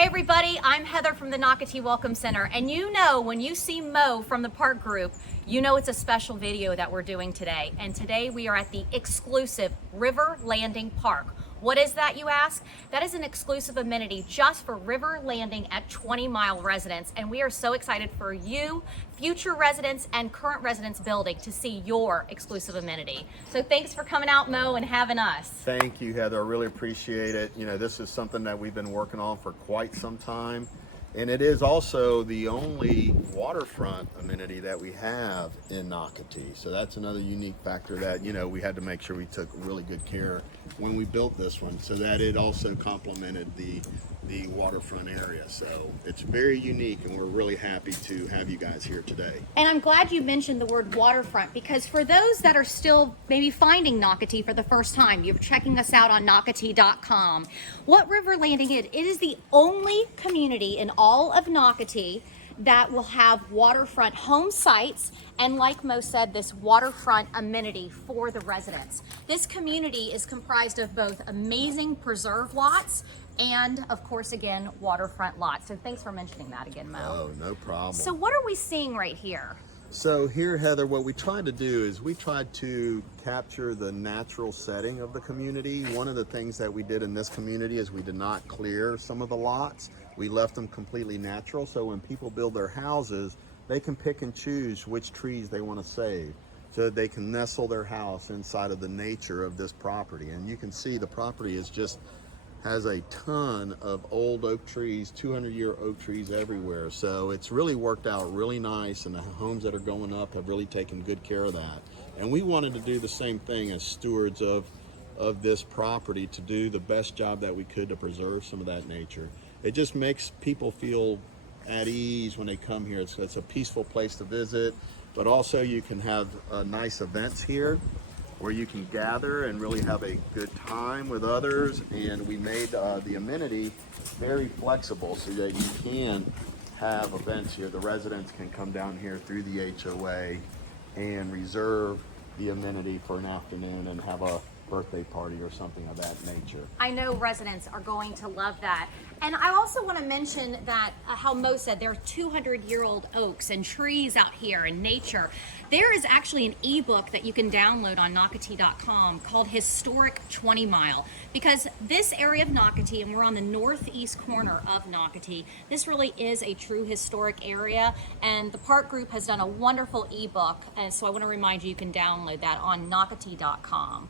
Hi everybody, I'm Heather from the Nocatee Welcome Center, and you know when you see Mo from the park group, you know it's a special video that we're doing today. And today we are at the exclusive River Landing Park. What is that, you ask? That is an exclusive amenity just for River Landing at 20 Mile residents, and we are so excited for you, future residents and current residents building, to see your exclusive amenity. So thanks for coming out, Mo, and having us. Thank you, Heather. I really appreciate it. You know, this is something that we've been working on for quite some time. And it is also the only waterfront amenity that we have in Nocatee. So that's another unique factor that, you know, we had to make sure we took really good care when we built this one, so that it also complemented the waterfront area. So it's very unique, and we're really happy to have you guys here today. And I'm glad you mentioned the word waterfront, because for those that are still maybe finding Nocatee for the first time, you're checking us out on Nocatee.com. What River Landing is, it is the only community in all of Nocatee that will have waterfront home sites, and like Mo said, this waterfront amenity for the residents. This community is comprised of both amazing preserve lots and, of course, again, waterfront lots. So thanks for mentioning that again, Mo. Oh, no problem. So what are we seeing right here? So here, Heather, what we tried to do is we tried to capture the natural setting of the community. One of the things that we did in this community is we did not clear some of the lots. We left them completely natural, so when people build their houses, they can pick and choose which trees they want to save, so that they can nestle their house inside of the nature of this property. And you can see the property is just has a ton of old oak trees, 200-year oak trees everywhere. So it's really worked out really nice, and the homes that are going up have really taken good care of that. And we wanted to do the same thing as stewards of this property, to do the best job that we could to preserve some of that nature. It just makes people feel at ease when they come here. It's a peaceful place to visit, but also you can have nice events here where you can gather and really have a good time with others. And we made the amenity very flexible so that you can have events here. The residents can come down here through the HOA and reserve the amenity for an afternoon and have a birthday party or something of that nature. I know residents are going to love that. And I also want to mention that how Mo said there are 200-year-old oaks and trees out here in nature. There is actually an ebook that you can download on Nocatee.com called Historic 20 Mile, because this area of Nocatee, and we're on the northeast corner of Nocatee, this really is a true historic area, and the park group has done a wonderful ebook, and so I want to remind you can download that on Nocatee.com.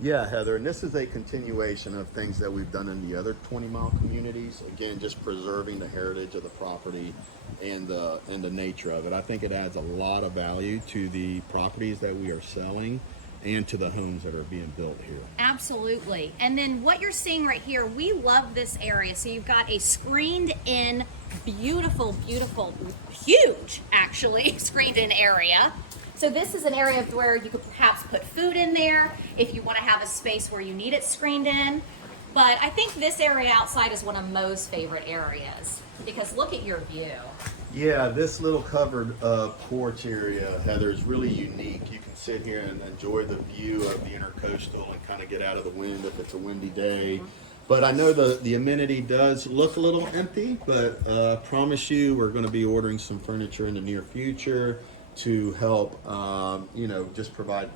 Yeah, Heather, and this is a continuation of things that we've done in the other 20-mile communities. Again, just preserving the heritage of the property and the nature of it. I think it adds a lot of value to the properties that we are selling and to the homes that are being built here. Absolutely. And then what you're seeing right here, we love this area. So you've got a screened in, beautiful, huge, actually, screened in area. So this is an area where you could perhaps put food in there if you want to have a space where you need it screened in. But I think this area outside is one of Mo's favorite areas, because look at your view. Yeah, this little covered porch area, Heather, is really unique. You can sit here and enjoy the view of the intercoastal and kind of get out of the wind if it's a windy day. But I know the amenity does look a little empty, but I promise you we're going to be ordering some furniture in the near future to help, just provide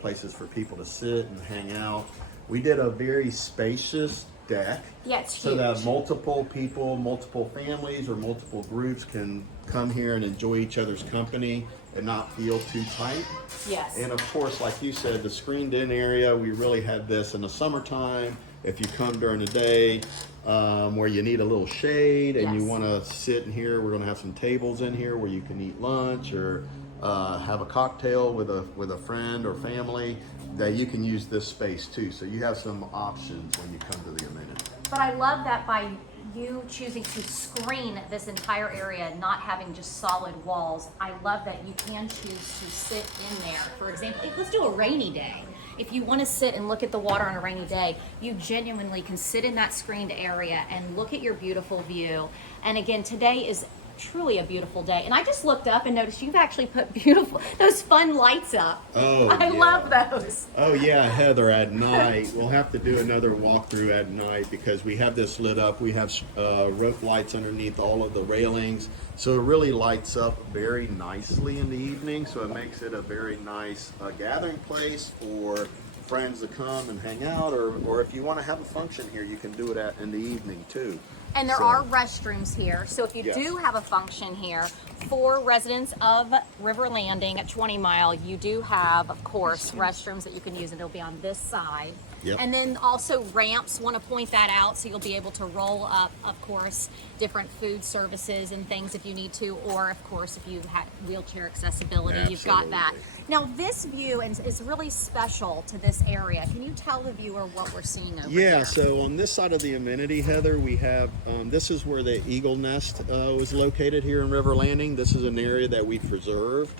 places for people to sit and hang out. We did a very spacious deck. Yeah, it's so huge. That multiple people, multiple families, or multiple groups can come here and enjoy each other's company and not feel too tight. Yes. And of course, like you said, the screened in area, we really had this in the summertime. If you come during the day where you need a little shade and you want to sit in here, we're going to have some tables in here where you can eat lunch or have a cocktail with a friend or family, that you can use this space too. So you have some options when you come to the amenity. But I love that by you choosing to screen this entire area, not having just solid walls. I love that you can choose to sit in there. For example, let's do a rainy day. If you want to sit and look at the water on a rainy day, you genuinely can sit in that screened area and look at your beautiful view. And again, today is truly a beautiful day. And I just looked up and noticed you've actually put beautiful, those fun lights up. Oh, I yeah. love those. Oh yeah, Heather, at night, we'll have to do another walkthrough at night because we have this lit up. We have rope lights underneath all of the railings. So it really lights up very nicely in the evening. So it makes it a very nice gathering place for friends to come and hang out, or if you want to have a function here, you can do it in the evening too. And there So- are restrooms here. So if you Yes. do have a function here for residents of River Landing at 20 Mile, you do have, of course, restrooms that you can use, and they'll be on this side. Yep. And then also ramps, want to point that out, so you'll be able to roll up, of course, different food services and things if you need to, or of course, if you have wheelchair accessibility, you've got that. Absolutely. Now this view is really special to this area. Can you tell the viewer what we're seeing over here? Yeah, so on this side of the amenity, Heather, we have, this is where the eagle nest was located here in River Landing. This is an area that we preserved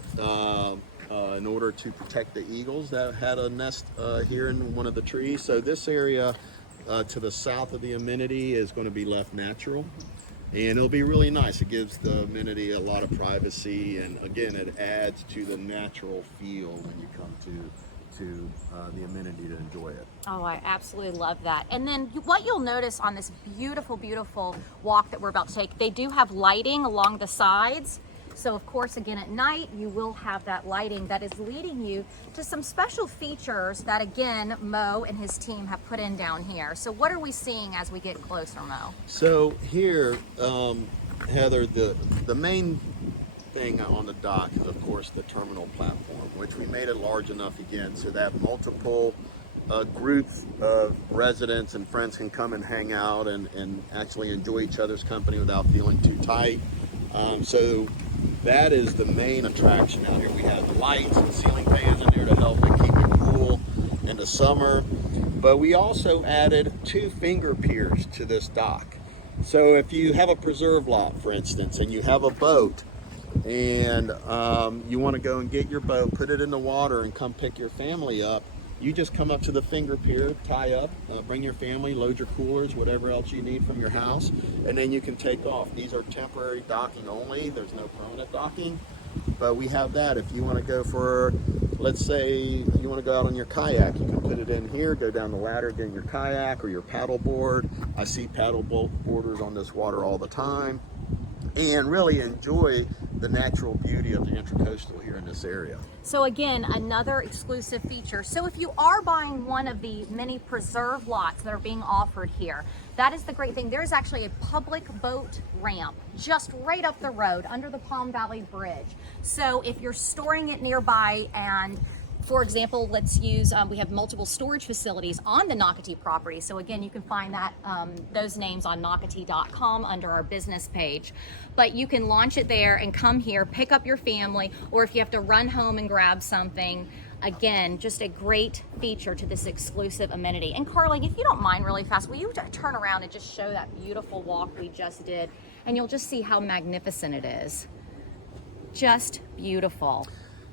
in order to protect the eagles that had a nest here in one of the trees. So this area to the south of the amenity is going to be left natural. And it'll be really nice. It gives the amenity a lot of privacy, and again, it adds to the natural feel when you come to the amenity to enjoy it. Oh, I absolutely love that. And then what you'll notice on this beautiful, beautiful walk that we're about to take, they do have lighting along the sides. So of course, again, at night, you will have that lighting that is leading you to some special features that, again, Mo and his team have put in down here. So what are we seeing as we get closer, Mo? So here, Heather, the main thing on the dock is, of course, the terminal platform, which we made it large enough again so that multiple groups of residents and friends can come and hang out and actually enjoy each other's company without feeling too tight. So that is the main attraction out here. We have the lights and ceiling fans in there to help it keep it cool in the summer. But we also added 2 finger piers to this dock. So if you have a preserve lot, for instance, and you have a boat, and you want to go and get your boat, put it in the water, and come pick your family up, you just come up to the finger pier, tie up, bring your family, load your coolers, whatever else you need from your house, and then you can take off. These are temporary docking only. There's no permanent docking, but we have that. If you want to go for, let's say, you want to go out on your kayak, you can put it in here, go down the ladder, get in your kayak or your paddle board. I see paddle boarders on this water all the time, and really enjoy the natural beauty of the Intracoastal here in this area. So again, another exclusive feature. So if you are buying one of the many preserve lots that are being offered here, that is the great thing. There's actually a public boat ramp just right up the road under the Palm Valley Bridge. So if you're storing it nearby, and for example, let's use, we have multiple storage facilities on the Nocatee property. So again, you can find that those names on Nocatee.com under our business page. But you can launch it there and come here, pick up your family, or if you have to run home and grab something, again, just a great feature to this exclusive amenity. And Carly, if you don't mind really fast, will you turn around and just show that beautiful walk we just did? And you'll just see how magnificent it is. Just beautiful.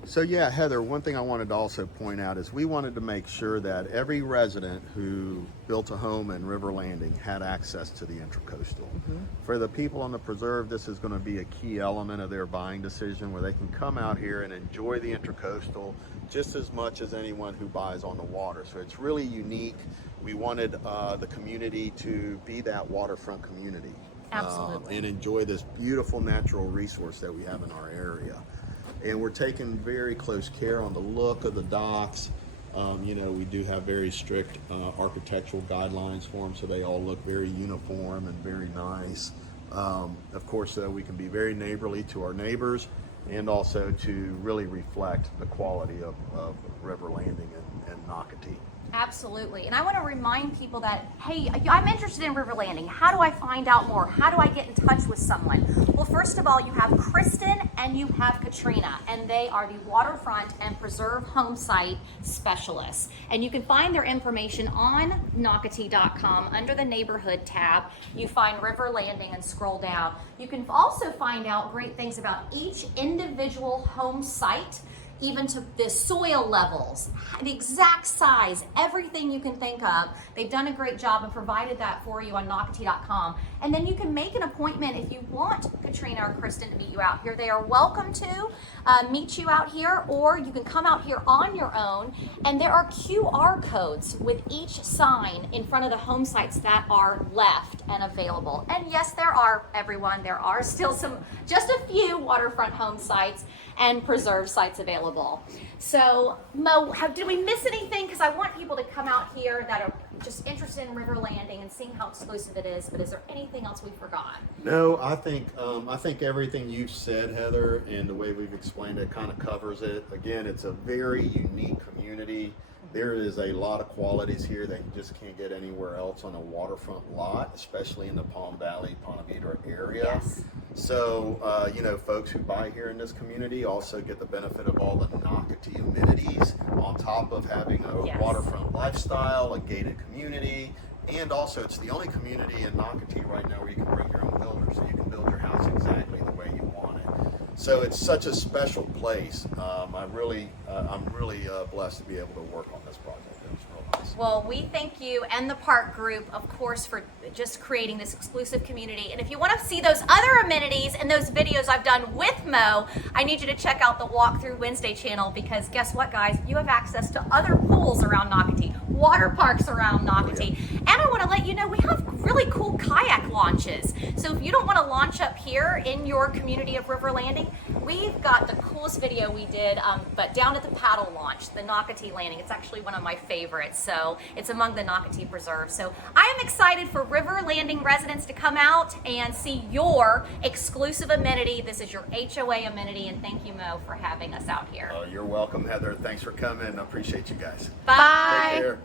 So yeah, Heather, one thing I wanted to also point out is we wanted to make sure that every resident who built a home in River Landing had access to the Intracoastal. For the people on the preserve, this is going to be a key element of their buying decision, where they can come out here and enjoy the Intracoastal just as much as anyone who buys on the water. So it's really unique. We wanted the community to be that waterfront community. Absolutely. And enjoy this beautiful natural resource that we have in our area. And we're taking very close care on the look of the docks. You know, we do have very strict architectural guidelines for them, so they all look very uniform and very nice. Of course, we can be very neighborly to our neighbors, and also to really reflect the quality of River Landing and Nocatee. Absolutely. And I want to remind people that, hey, I'm interested in River Landing. How do I find out more? How do I get in touch with someone? Well, first of all, you have Kristen and you have Katrina, and they are the waterfront and preserve home site specialists. And you can find their information on Nocatee.com under the neighborhood tab. You find River Landing and scroll down. You can also find out great things about each individual home site. even to the soil levels, the exact size, everything you can think of. They've done a great job and provided that for you on Nocatee.com. And then you can make an appointment if you want Katrina or Kristen to meet you out here. They are welcome to meet you out here, or you can come out here on your own. And there are QR codes with each sign in front of the home sites that are left and available. And yes, there are still just a few waterfront home sites and preserve sites available. So Mo, did we miss anything? Because I want people to come out here that are just interested in river landing and seeing how exclusive it is, but is there anything else we forgot? No, I think everything you've said, Heather, and the way we've explained it kind of covers it. Again, it's a very unique community. There is a lot of qualities here that you just can't get anywhere else on a waterfront lot, especially in the Palm Valley, Ponte Vedra area. Yes. So, folks who buy here in this community also get the benefit of all the Nocatee amenities on top of having a Yes. waterfront lifestyle, a gated community, and also it's the only community in Nocatee right now where you can bring your own builder, so you can build your house exactly the way you want it. So it's such a special place. I'm really blessed to be able to work on this project. It was real nice. Well, we thank you and the park group, of course, for just creating this exclusive community. And if you want to see those other amenities and those videos I've done with Mo, I need you to check out the Walkthrough Wednesday channel, because guess what, guys? You have access to other pools around Nocatee, water parks around Nocatee. And I want to let you know we have really cool kayak launches. So if you don't want to launch up here in your community of river landing, we've got the coolest video we did, but down at the paddle launch, the Nocatee landing. It's actually one of my favorites. So it's among the Nocatee preserves. So I am excited for river landing residents to come out and see your exclusive amenity. This is your HOA amenity, and thank you, Mo, for having us out here. You're welcome, Heather. Thanks for coming. I appreciate you guys. Bye. Take care.